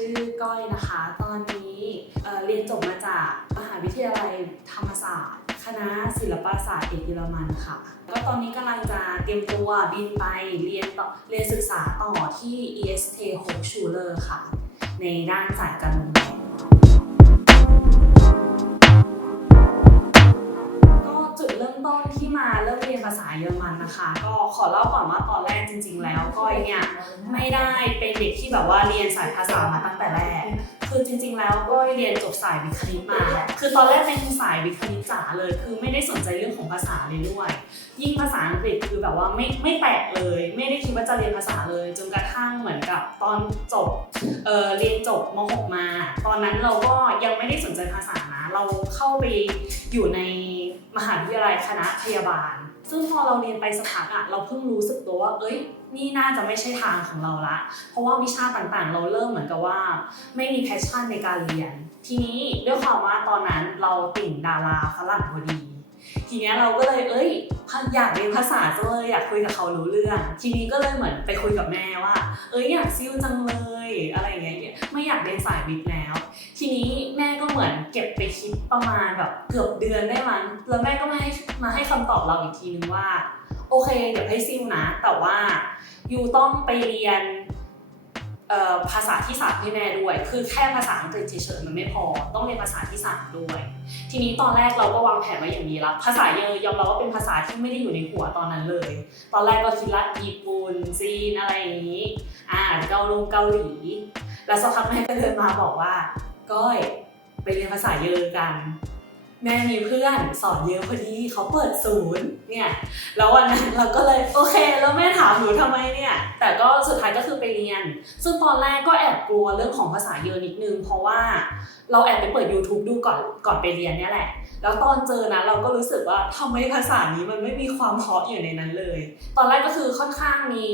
ชื่อก้อยนะคะ ตอนนี้เเรียนจบมาจากมหาวิทยาลัยธรรมศาสตร์ คณะศิลปศาสตร์เอกเยอรมันค่ะ ก็ตอนนี้กำลังจะเตรียมตัวบินไปเรียนต่อเรียนศึกษาต่อที่ EST Hochschule ค่ะ ในด้านสายการเมือง ษาเยอรมันนะคะ ก็ขอเล่าก่อนว่าตอนแรกจริง ๆ แล้วก้อยเนี่ยไม่ได้เป็นเด็กที่แบบว่าเรียนสายภาษามาตั้งแต่แรก คือจริง ๆ แล้วก็เรียนจบสายวิทย์คณิตมา คือตอนแรกเป็นสายวิทย์คณิตจ๋าเลย คือไม่ได้สนใจเรื่องของภาษาเลยด้วย ยิ่งภาษาอังกฤษคือแบบว่าไม่ไม่แตะเลย ไม่ได้คิดว่าจะเรียนภาษาเลยจนกระทั่งเหมือนกับตอนจบเออเรียนจบม .6 มา ตอนนั้นเราก็ยังไม่ได้สนใจภาษานะ เราเข้าไปอยู่ในมหาวิทยาลัยคณะพยาบาล ซึ่งพอเราเรียนไปสักพักอะเราเพิ่งรู้สึกตัวว่า เอ้ย นี่น่าจะไม่ใช่ทางของเราละ เพราะว่าวิชาต่างๆ เราเริ่มเหมือนกับว่า ไม่มีแพชชั่นในการเรียน ทีนี้ด้วยความว่าตอนนั้นเราติ่งดาราฝรั่งพอดีทีนี้เราก็เลยเอ้ยอยากเรียนภาษาจังเลยอยากคุยกับเขารู้เรื่อง ทีนี้ก็เลยเหมือนไปคุยกับแม่ว่า เอ้ยอยากซิ่วจังเลยอะไรอย่างเงี้ยไม่อยากเรียนสายวิทย์แล้ว ทีนี้แม่ก็เหมือนเก็บไปคิดประมาณแบบเกือบเดือนได้มั้งแล้วแม่ก็มาให้มาให้คำตอบเราอีกทีนึงว่า โอเคเดี๋ยวให้ซิ่วนะ แต่ว่ายูต้องไปเรียนภาษาที่สามให้แม่ด้วย คือแค่ภาษาอังกฤษเฉยๆมันไม่พอ ต้องเรียนภาษาที่สามด้วย ทีนี้ตอนแรกเราก็วางแผนไว้อย่างนี้ละ ภาษาเยอยอมรับว่าเป็นภาษาที่ไม่ได้อยู่ในหัวตอนนั้นเลย ตอนแรกก็คิดละญี่ปุ่นจีนอะไรอย่างนี้ อ่าเกาลงเกาหลี แล้วสักพักแม่ก็เดินมาบอกว่า ก้อยไปเรียนภาษาเยอรกัน แม่มีเพื่อนสอนเยอะพอดีเขาเปิดศูนย์เนี่ย แล้ววันนั้นเราก็เลยโอเค แล้วแม่ถามหนูทำไมเนี่ย แต่ก็สุดท้ายก็คือไปเรียน ซึ่งตอนแรกก็แอบกลัวเรื่องของภาษาเยอะนิดนึง เพราะว่าเราแอบไปเปิด YouTube ดูก่อนก่อนไปเรียนเนี่ยแหละ แล้วตอนเจอนะเราก็รู้สึกว่าทำไมภาษานี้มันไม่มีความเพาะอยู่ในนั้นเลย ตอนแรกก็คือค่อนข้างมี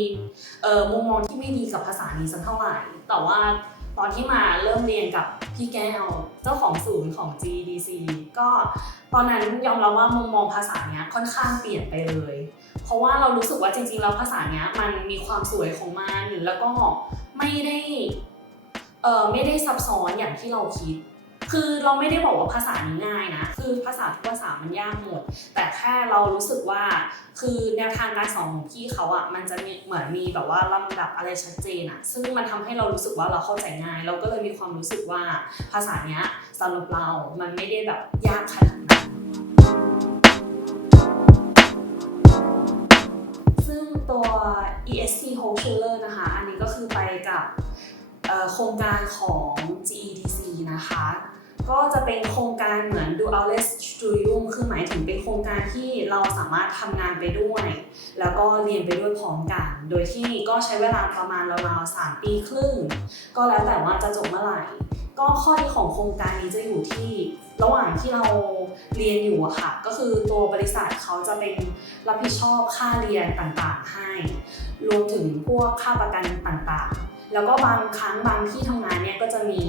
เอ่อมุมมองที่ไม่ดีกับภาษานี้สักเท่าไหร่ แต่ว่าตอนที่มาเริ่มเรียนกับพี่แก้วเจ้าของศูนย์ของ GDC ก็ตอนนั้นยอมรับว่ามุมมองภาษาเนี้ยค่อนข้างเปลี่ยนไปเลย เพราะว่าเรารู้สึกว่าจริงๆแล้วภาษาเนี้ยมันมีความสวยของมันแล้วก็ไม่ได้เออไม่ได้ซับซ้อนอย่างที่เราคิด คือเราไม่ได้บอกว่าภาษานี้ง่ายนะ คือภาษาทุกภาษามันยากหมด แต่แค่เรารู้สึกว่า คือแนวทางการสอนของพี่เขาอะมันจะมีเหมือนมีแบบว่าลำดับอะไรชัดเจนอะซึ่งมันทำให้เรารู้สึกว่าเราเข้าใจง่าย เราก็เลยมีความรู้สึกว่าภาษาเนี้ยสำหรับเรา มันไม่ได้แบบยากขนาดนั้นซึ่งตัว EST Hochschule นะคะ อันนี้ก็คือไปกับโครงการของ GEDC นะคะ ก็จะเป็นโครงการเหมือน Dual s t u d i u m คือหมายถึงเป็นโครงการที่เราสามารถทำงานไปด้วย แล้วก็เรียนไปด้วยพร้อมกัน โดยที่ก็ใช้เวลาประมาณราวๆ3ปีครึ่ง ก็แล้วแต่ว่าจะจบเมื่อไหร่ ก็ข้อดีของโครงการนี้จะอยู่ที่ระหว่างที่เราเรียนอยู่อะค่ะ ก็คือตัวบริษัทเขาจะเป็นรับผิดชอบค่าเรียนต่างๆให้ รวมถึงพวกค่าประกันต่างๆ แล้วก็บางครั้งบางที่ทำงานเนี่ยก็จะมี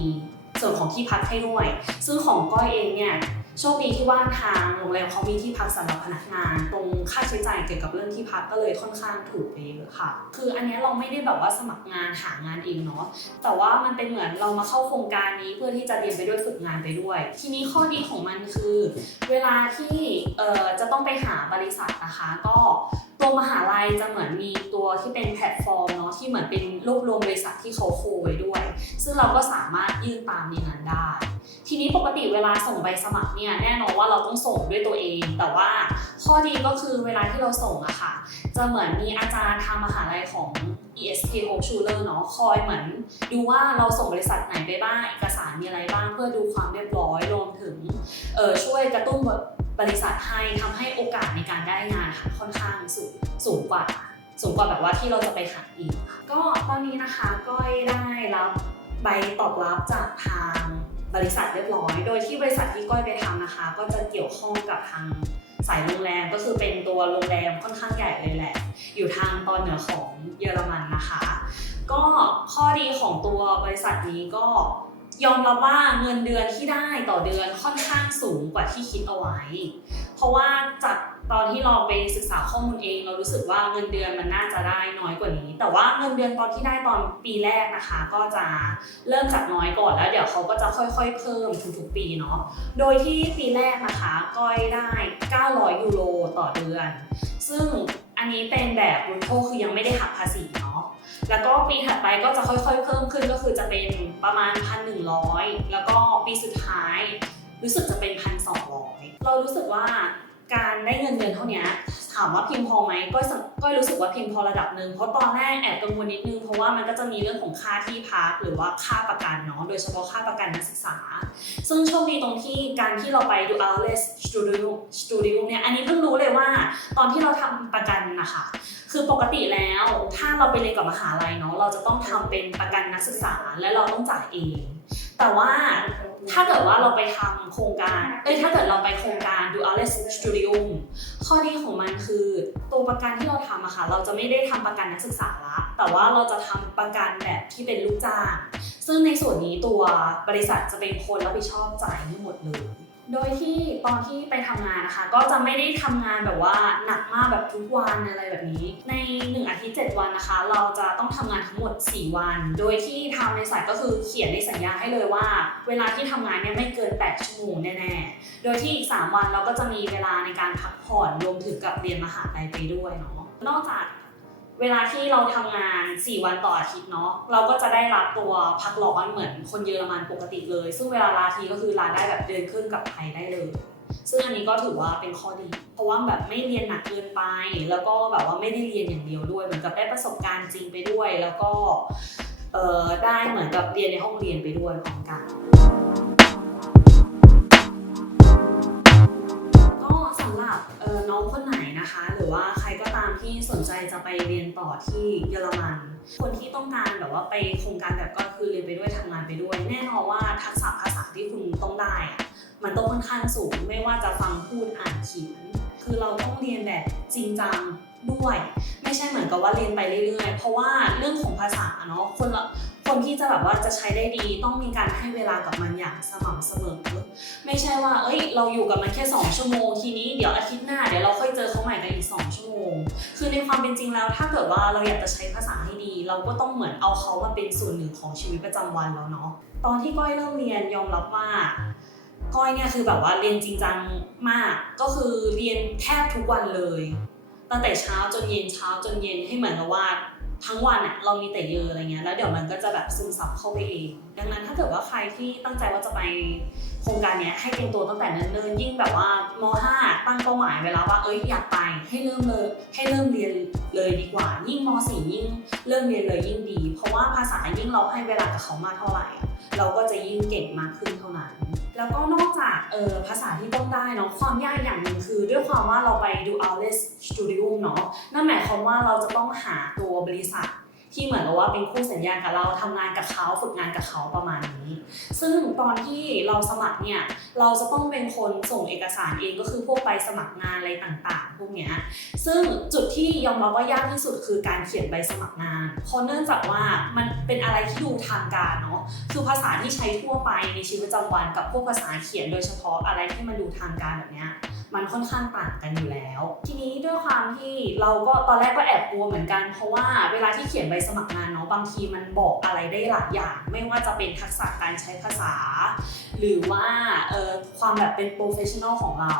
ส่วนของที่พักให้ด้วย ซึ่งของก้อยเองเนี่ยโชคดีที่ว่าทางโรงแรมเขามีที่พักสำหรับพนักงาน ตรงค่าใช้จ่ายเกี่ยวกับเรื่องที่พักก็เลยค่อนข้างถูกไปเยอะค่ะ คืออันนี้เราไม่ได้แบบว่าสมัครงานหางานเองเนาะแต่ว่ามันเป็นเหมือนเรามาเข้าโครงการนี้เพื่อที่จะเรียนไปด้วยฝึกงานไปด้วย ทีนี้ข้อดีของมันคือ เวลาที่จะต้องไปหาบริษัทนะคะก็ตัวมหาลัยจะเหมือนมีตัวที่เป็นแพลตฟอร์มเนาะที่เหมือนเป็นรวบรวมบริษัทที่เขาโคไว้ด้วย ซึ่งเราก็สามารถยื่นตามในนั้นได้ ทีนี้ปกติเวลาส่งใบสมัครเนี่ยแน่นอนว่าเราต้องส่งด้วยตัวเอง แต่ว่าข้อดีก็คือเวลาที่เราส่งอะค่ะ จะเหมือนมีอาจารย์ทางมหาลัยของ EST Hochschule เนาะคอยเหมือน ดูว่าเราส่งบริษัทไหนไปบ้างเอกสารมีอะไรบ้างเพื่อดูความเรียบร้อยรวมถึงเออช่วยกระตุ้น บริษัทให้ทำให้โอกาสในการได้งานค่ะค่อนข้างสูงสูงกว่า สูงกว่าแบบว่าที่เราจะไปหาอีกค่ะก็ตอนนี้นะคะก้อยได้รับใบตอบรับจากทางบริษัทเรียบร้อย โดยที่บริษัทที่ก้อยไปทำนะคะ ก็จะเกี่ยวข้องกับทางสายโรงแรมก็คือเป็นตัวโรงแรมค่อนข้างใหญ่เลยแหละ อยู่ทางตอนเหนือของเยอรมันนะคะ ก็ข้อดีของตัวบริษัทนี้ก็ ยอมรับว่าเงินเดือนที่ได้ต่อเดือนค่อนข้างสูงกว่าที่คิดเอาไว้ เพราะว่าจากตอนที่เราไปศึกษาข้อมูลเอง เรารู้สึกว่าเงินเดือนมันน่าจะได้น้อยกว่านี้ แต่ว่าเงินเดือนตอนที่ได้ตอนปีแรกนะคะ ก็จะเริ่มจากน้อยก่อนแล้ว เดี๋ยวเขาก็จะค่อยๆ เพิ่มทุกๆปีเนาะ โดยที่ปีแรกนะคะก้อยได้ 900 ยูโรต่อเดือน ซึ่ง อันนี้เป็นแบบบรูโทคือยังไม่ได้หักภาษีเนาะ แล้วก็ปีถัดไปก็จะค่อยๆ เพิ่มขึ้นก็คือจะเป็นประมาณ 1,100 แล้วก็ปีสุดท้ายรู้สึกจะเป็น 1,200 เรารู้สึกว่า การได้เงินเดือนเท่านี้ถามว่าเพียงพอไหมก็ก็รู้สึกว่าเพียงพอระดับหนึ่งเพราะตอนแรกแอบกังวลนิดนึงเพราะว่ามันก็จะมีเรื่องของค่าที่พักหรือว่าค่าประกันเนาะโดยเฉพาะค่าประกันนักศึกษา ซึ่งโชคดีตรงที่การที่เราไปดู a l e s Studio Studio เนี่ยอันนี้เพิ่งรู้เลยว่าตอนที่เราทำประกันนะคะคือปกติแล้วถ้าเราไปเรียนกับมหาลัยเนาะเราจะต้องทำเป็นประกันนักศึกษาและเราต้องจ่ายเอง แต่ว่า ถ้าเกิดว่าเราไปทำโครงการ เอ้ย ถ้าเกิดเราไปโครงการ do a l e s Studio ข้อดีของมันคือ ตัวประกันที่เราทำอะค่ะ เราจะไม่ได้ทำประกันนักศึกษาละ แต่ว่าเราจะทำประกันแบบที่เป็นลูกจ้าง ซึ่งในส่วนนี้ตัวบริษัทจะเป็นคนรับผิดชอบจ่ายทั้งหมดเลย โดยที่ตอนที่ไปทำงานนะคะ ก็จะไม่ได้ทำงานแบบว่าหนักมากแบบทุกวันอะไรแบบนี้ ใน 1 อาทิตย์ 7 วันนะคะ เราจะต้องทำงานทั้งหมด 4 วัน โดยที่ทำในสายก็คือเขียนในสัญญาให้เลยว่า เวลาที่ทำงานเนี่ยไม่เกิน 8 ชั่วโมงแน่ๆ โดยที่อีก 3 วันเราก็จะมีเวลาในการพักผ่อนรวมถึงกับเรียนมหาลัยไปด้วยเนาะนอกจาก เวลาที่เราทำงาน 4 วันต่ออาทิตย์เนาะเราก็จะได้รับตัวพักร้อนเหมือนคนเยอรมันปกติเลย ซึ่งเวลาลาทีก็คือลาได้แบบเดือนครึ่งกับไทยได้เลย ซึ่งอันนี้ก็ถือว่าเป็นข้อดี เพราะว่าแบบไม่เรียนหนักเกินไป แล้วก็แบบว่าไม่ได้เรียนอย่างเดียวด้วย เหมือนกับได้ประสบการณ์จริงไปด้วย แล้วก็เออได้เหมือนกับเรียนในห้องเรียนไปด้วยพร้อมกันก็สำหรับน้องคนไหนนะคะ รือว่าใครก็ตามที่สนใจจะไปเรียนต่อที่เยอรมัน คนที่ต้องการแบบว่าไปโครงการแบบก็คือเรียนไปด้วยทำงานไปด้วย แน่นอนว่าทักษะภาษาที่คุณต้องได้อะมันต้องค่อนข้างสูงไม่ว่าจะฟังพูดอ่านเขียน คือเราต้องเรียนแบบจริงจังด้วย ไม่ใช่เหมือนกับว่าเรียนไปเรื่อยๆ เพราะว่าเรื่องของภาษาเนาะคนละ คนที่จะแบบว่าจะใช้ได้ดีต้องมีการให้เวลากับมันอย่างสม่ำเสมอ ไม่ใช่ว่า เอ้ย เราอยู่กับมันแค่ 2 ชั่วโมงทีนี้เดี๋ยวอาทิตย์หน้าเดี๋ยวเราค่อยเจอเขาใหม่กันอีก 2 ชั่วโมง คือในความเป็นจริงแล้ว ถ้าเกิดว่าเราอยากจะใช้ภาษาให้ดี เราก็ต้องเหมือนเอาเขามาเป็นส่วนหนึ่งของชีวิตประจำวันแล้วเนาะตอนที่ก้อยเริ่มเรียนยอมรับว่าก้อยเนี่ยคือแบบว่าเรียนจริงจังมาก ก็คือเรียนแทบทุกวันเลย ตั้งแต่เช้าจนเย็นเช้าจนเย็นให้เหมือนกับว่า ทั้งวันอะเรามีแต่เยอะอะไรเงี้ยแล้วเดี๋ยวมันก็จะแบบซึมซับเข้าไปเองดังนั้นถ้าเกิดว่าใครที่ตั้งใจว่าจะไปโครงการเนี้ยให้เตรียมตัวตั้งแต่เนิ่นๆยิ่งแบบว่าม5ตั้งเป้าหมายไว้แล้วว่าเอ้ยอยากไปให้เริ่มเลยให้เริ่มเรียนเลยดีกว่า ยิ่งม4ยิ่งเริ่มเรียนเลยยิ่งดี เพราะว่าภาษายิ่งเราให้เวลากับเขามากเท่าไหร่ เราก็จะยิ่งเก่งมากขึ้นเท่านั้น แล้วก็นอกจากเออภาษาที่ต้องได้เนาะความยากอย่างหนึ่งคือ ด้วยความว่าเราไปดู o u t l e t Studio เนาะนั่นหมายความว่าเราจะต้องหาตัวบริษัท ที่เหมือนกับว่าเป็นคู่สัญญากับเราทำงานกับเขาฝึกงานกับเขาประมาณนี้ ซึ่งตอนที่เราสมัครเนี่ยเราจะต้องเป็นคนส่งเอกสารเองก็คือพวกใบสมัครงานอะไรต่างๆ พวกเนี้ยซึ่งจุดที่ยอมรับว่ายากที่สุดคือการเขียนใบสมัครงานเพราะเนื่องจากว่ามันเป็นอะไรที่ดูทางการเนาะคือภาษาที่ใช้ทั่วไปในชีวิตประจำวันกับพวกภาษาเขียนโดยเฉพาะอะไรที่มันดูทางการแบบเนี้ยมันค่อนข้างต่างกันอยู่แล้ว ทีนี้ด้วยความที่เราก็ตอนแรกก็แอบกลัวเหมือนกัน เพราะว่าเวลาที่เขียนใบสมัครงานเนาะบางทีมันบอกอะไรได้หลายอย่าง ไม่ว่าจะเป็นทักษะการใช้ภาษา หรือว่าความแบบเป็นโปรเฟชชั่นอลของเรา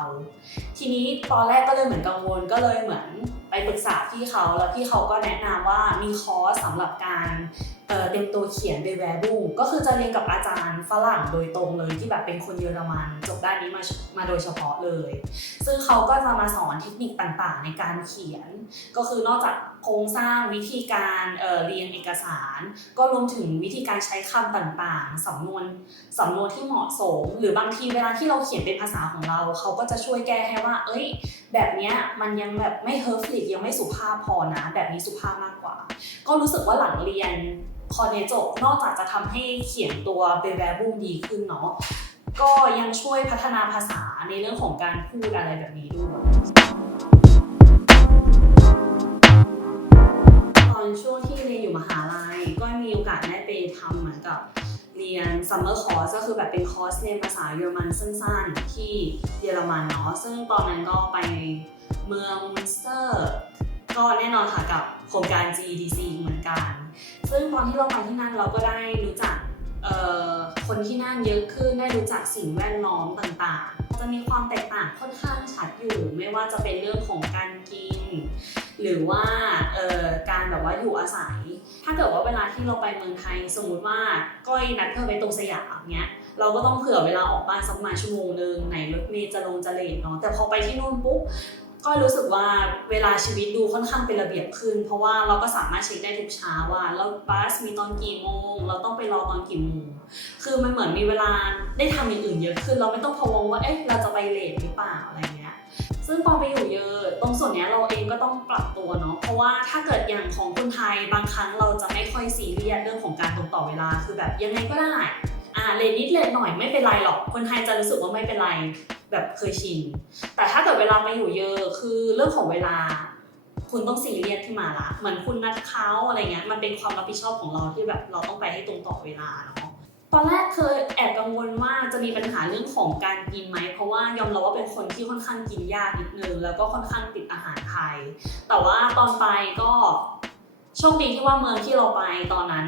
ทีนี้ตอนแรกก็เลยเหมือนกังวลก็เลยเหมือนไปปรึกษาพี่เขาแล้วพี่เขาก็แนะนำว่ามีคอร์สสำหรับการ เต็มตัวเขียนเบแวบูก็คือจะเรียนกับอาจารย์ฝรั่งโดยตรงเลยที่แบบเป็นคนเยอรมันจบด้านนี้มามาโดยเฉพาะเลย ซึ่งเขาก็จะมาสอนเทคนิคต่างๆ ในการเขียน ก็คือนอกจากโครงสร้างวิธีการเเรียนเอกสาร ก็รวมถึงวิธีการใช้คำต่างๆสำนวนสำนวนที่เหมาะสม หรือบางทีเวลาที่เราเขียนเป็นภาษาของเรา เขาก็จะช่วยแก้ให้ว่า เอ้ย แบบเนี้ยมันยังแบบไม่เฮิร์ฟลิกยังไม่สุภาพพอนะ แบบนี้สุภาพมากกว่า ก็รู้สึกว่าหลังเรียน คอเร์เนจบนอกจากจะทำให้เขียนตัวเบแวบูมดีขึ้นเนาะก็ยังช่วยพัฒนาภาษาในเรื่องของการพูดอะไรแบบนี้ด้วยตอนช่วงที่เรียนอยู่มหาลัยก็มีโอกาสได้ไปทำเหมือนกับเรียนซัมเมอร์คอร์สก็คือแบบเป็นคอร์สเรียนภาษาเยอรมันสั้นๆ ที่เยอรมันเนาะซึ่งตอนนั้นก็ไปเมืองมุนสเตอร์ ก็แน่นอนค่ะกับโครงการ GDC เหมือนกัน ซึ่งตอนที่เราไปที่นั่นเราก็ได้รู้จักคนที่นั่นเยอะขึ้นได้รู้จักสิ่งแวดล้อมต่างๆ จะมีความแตกต่างค่อนข้างชัดอยู่ ไม่ว่าจะเป็นเรื่องของการกิน หรือว่าการแบบว่าอยู่อาศัย ถ้าเกิดว่าเวลาที่เราไปเมืองไทยสมมุติว่าก้อยนัดเธอไปตรงสยามเนี้ยเราก็ต้องเผื่อเวลาออกบ้านสักประมาณชั่วโมงนึงไหนรถเมล์จะลงจะเลทเนาะแต่พอไปที่นู่นปุ๊บ ก็รู้สึกว่าเวลาชีวิตดูค่อนข้างเป็นระเบียบขึ้น เพราะว่าเราก็สามารถเช็คได้ทุกเช้าว่าเราบัสมีตอนกี่โมง เราต้องไปรอตอนกี่โมง คือมันเหมือนมีเวลาได้ทำอย่างอื่นเยอะขึ้น เราไม่ต้องพะวงว่าเอ๊ะเราจะไปเลทหรือเปล่าอะไรเงี้ย ซึ่งพอไปอยู่เยอะ ตรงส่วนนี้เราเองก็ต้องปรับตัวเนาะ เพราะว่าถ้าเกิดอย่างของคนไทยบางครั้งเราจะไม่ค่อยซีเรียสเรื่องของการตรงต่อเวลา คือแบบยังไงก็ได้ อ่าเลทนิดเลทหน่อยไม่เป็นไรหรอก คนไทยจะรู้สึกว่าไม่เป็นไร แบบเคยชิน แต่ถ้าเกิดเวลาไปอยู่เยอะคือเรื่องของเวลา คุณต้องซีเรียสขึ้นมาละเหมือนคุณนัดเขาอะไรเงี้ยมันเป็นความรับผิดชอบของเราที่แบบเราต้องไปให้ตรงต่อเวลาเนาะตอนแรกเคยแอบกังวลว่าจะมีปัญหาเรื่องของการกินไหม เพราะว่ายอมรับว่าเป็นคนที่ค่อนข้างกินยากนิดนึงแล้วก็ค่อนข้างติดอาหารไทย แต่ว่าตอนไปก็โชคดีที่ว่าเมืองที่เราไปตอนนั้น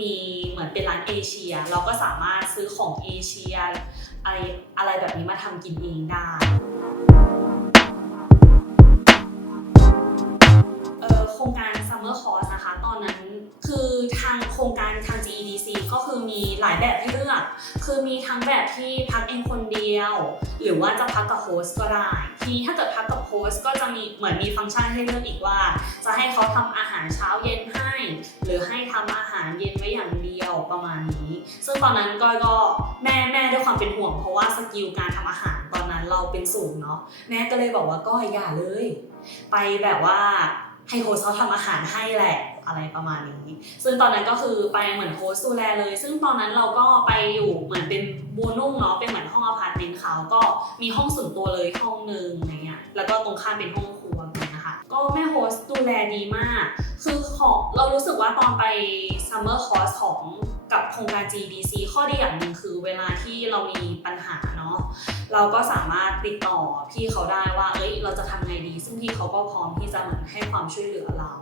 มีเหมือนเป็นร้านเอเชีย เราก็สามารถซื้อของเอเชีย อะไรอะไรแบบนี้มาทำกินเองได้เอ่อโครงการ Summer Course นะคะ ตอนนั้นคือทางโครงการทาง GEDC ก็คือมีหลายแบบให้เลือก คือมีทั้งแบบที่พักเองคนเดียว หรือว่าจะพักกับโฮสก็ได้ ทีนี้ถ้าเกิดพักกับโฮสก็จะมีเหมือนมีฟังก์ชันให้เลือกอีกว่า จะให้เขาทำอาหารเช้าเย็นให้ หรือให้ทำอาหารเย็นไว้อย่างเดียวประมาณนี้ ซึ่งตอนนั้นก้อยก็แม่แม่ด้วยความเป็นห่วง เพราะว่าสกิลการทำอาหารตอนนั้นเราเป็นสูงเนาะแม่ก็เลยบอกว่าก้อยอย่าเลย ไปแบบว่าให้โฮสเขาทำอาหารให้แหละอะไรประมาณนี้ ซึ่งตอนนั้นก็คือไปเหมือนโฮสดูแลเลย ซึ่งตอนนั้นเราก็ไปอยู่เหมือนเป็นบูนุ่งเนาะ เป็นเหมือนห้องอพาร์ตเมนต์เขาก็มีห้องส่วนตัวเลยห้องหนึ่งอะไรเงี้ย แล้วก็ตรงข้ามเป็นห้องครัวแบบนี้นะคะ ก็แม่โฮสดูแลดีมาก คือของเรารู้สึกว่าตอนไป summer course ของ กับโครงการ GBC ข้อดีอย่างหนึ่งคือเวลาที่เรามีปัญหาเนาะเราก็สามารถติดต่อพี่เขาได้ว่าเอ้ยเราจะทำไงดี ซึ่งพี่เขาก็พร้อมที่จะเหมือนให้ความช่วยเหลือเรา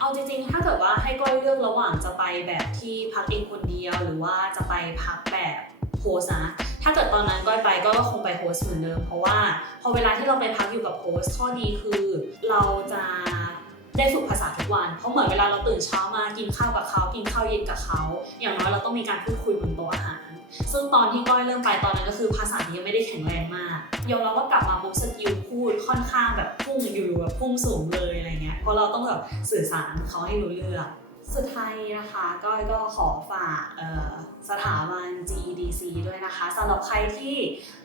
เอาจริงๆ ถ้าเกิดว่าให้ก้อยเลือกระหว่างจะไปแบบที่พักเองคนเดียว หรือว่าจะไปพักแบบโฮสต์นะถ้าเกิดตอนนั้นก้อยไปก็คงไปโฮสต์เหมือนเดิมเพราะว่าพอเวลาที่เราไปพักอยู่กับโฮสต์ข้อดีคือเราจะ ได้ฝึกภาษาทุกวัน เพราะเหมือนเวลาเราตื่นเช้ามากินข้าวกับเขา กินข้าวเย็นกับเขา อย่างน้อยเราต้องมีการพูดคุยบนโต๊ะอาหาร ซึ่งตอนที่ก้อยเริ่มไปตอนนั้นก็คือภาษายังไม่ได้แข็งแรงมากยอมรับว่ากลับมาบุ๊สกิลพูดค่อนข้างแบบพุ่งอยู่แบบพุ่งสูงเลยอะไรเงี้ย เพราะเราต้องแบบสื่อสารเขาให้รู้เรื่อง สุดท้ายนะคะก้อยก็ขอฝากสถาบัน GEDC ด้วยนะคะสำหรับใครที่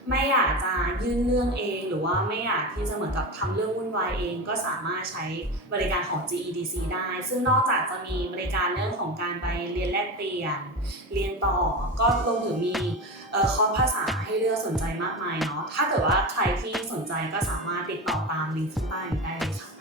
ไม่อยากจะยื่นเรื่องเอง หรือว่าไม่อยากที่จะเหมือนกับทำเรื่องวุ่นวายเอง ก็สามารถใช้บริการของ GEDC ได้ ซึ่งนอกจากจะมีบริการเรื่องของการไปเรียนแลกเปลี่ยน เรียนต่อก็รวมถึงมีออคอร์สภาษาให้เลือกสนใจมากมายเนาะถ้าเกิดว่าใครที่สนใจก็สามารถติดต่อตามลิงก์ข้างใต้นี้ได้เลยค่ะ